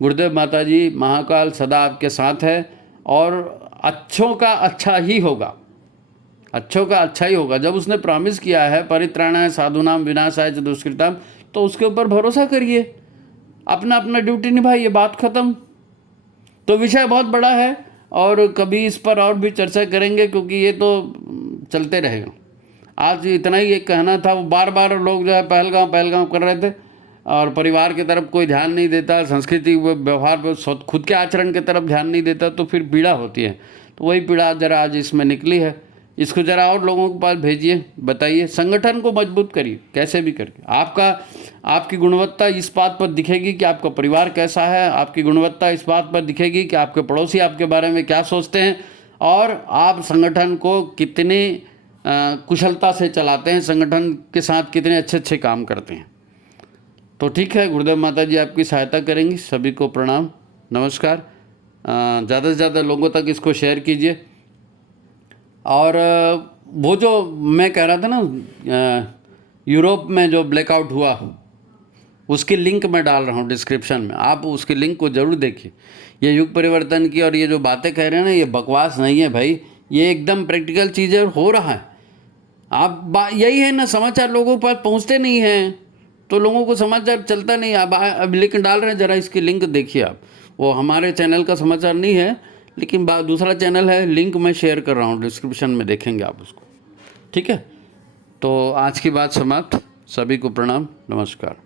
गुरुदेव माता जी महाकाल सदा आपके साथ है और अच्छों का अच्छा ही होगा, अच्छों का अच्छा ही होगा। जब उसने प्रॉमिस किया है परित्राणाय साधुनाम विनाशाय च दुष्कृताम, तो उसके ऊपर भरोसा करिए, अपना अपना ड्यूटी निभाइए, बात खत्म। तो विषय बहुत बड़ा है और कभी इस पर और भी चर्चा करेंगे, क्योंकि ये तो चलते रहेगा। आज इतना ही एक कहना था। वो बार बार लोग जो है पहलगांव कर रहे थे और परिवार की तरफ कोई ध्यान नहीं देता, संस्कृति व्यवहार पर खुद के आचरण की तरफ ध्यान नहीं देता, तो फिर पीड़ा होती है। तो वही पीड़ा जरा आज इसमें निकली है, इसको जरा और लोगों के पास भेजिए, बताइए, संगठन को मजबूत करिए कैसे भी करके। आपकी गुणवत्ता इस बात पर दिखेगी कि आपका परिवार कैसा है, आपकी गुणवत्ता इस बात पर दिखेगी कि आपके पड़ोसी आपके बारे में क्या सोचते हैं और आप संगठन को कितनी कुशलता से चलाते हैं, संगठन के साथ कितने अच्छे अच्छे काम करते हैं। तो ठीक है, गुरुदेव माता जी आपकी सहायता करेंगी। सभी को प्रणाम, नमस्कार। ज़्यादा से ज़्यादा लोगों तक इसको शेयर कीजिए। और वो जो मैं कह रहा था ना, यूरोप में जो ब्लैकआउट हुआ, उसकी लिंक मैं डाल रहा हूँ डिस्क्रिप्शन में, आप उसकी लिंक को ज़रूर देखिए। ये युग परिवर्तन की और ये जो बातें कह रहे हैं ना, ये बकवास नहीं है भाई, ये एकदम प्रैक्टिकल चीज़ें हो रहा है। आप यही है ना, समाचार लोगों के पास पहुँचते नहीं हैं, तो लोगों को समाचार चलता नहीं। अब लिंक डाल रहे हैं, ज़रा इसकी लिंक देखिए आप। वो हमारे चैनल का समाचार नहीं है, लेकिन दूसरा चैनल है, लिंक मैं शेयर कर रहा हूँ डिस्क्रिप्शन में, देखेंगे आप उसको। ठीक है, तो आज की बात समाप्त। सभी को प्रणाम, नमस्कार।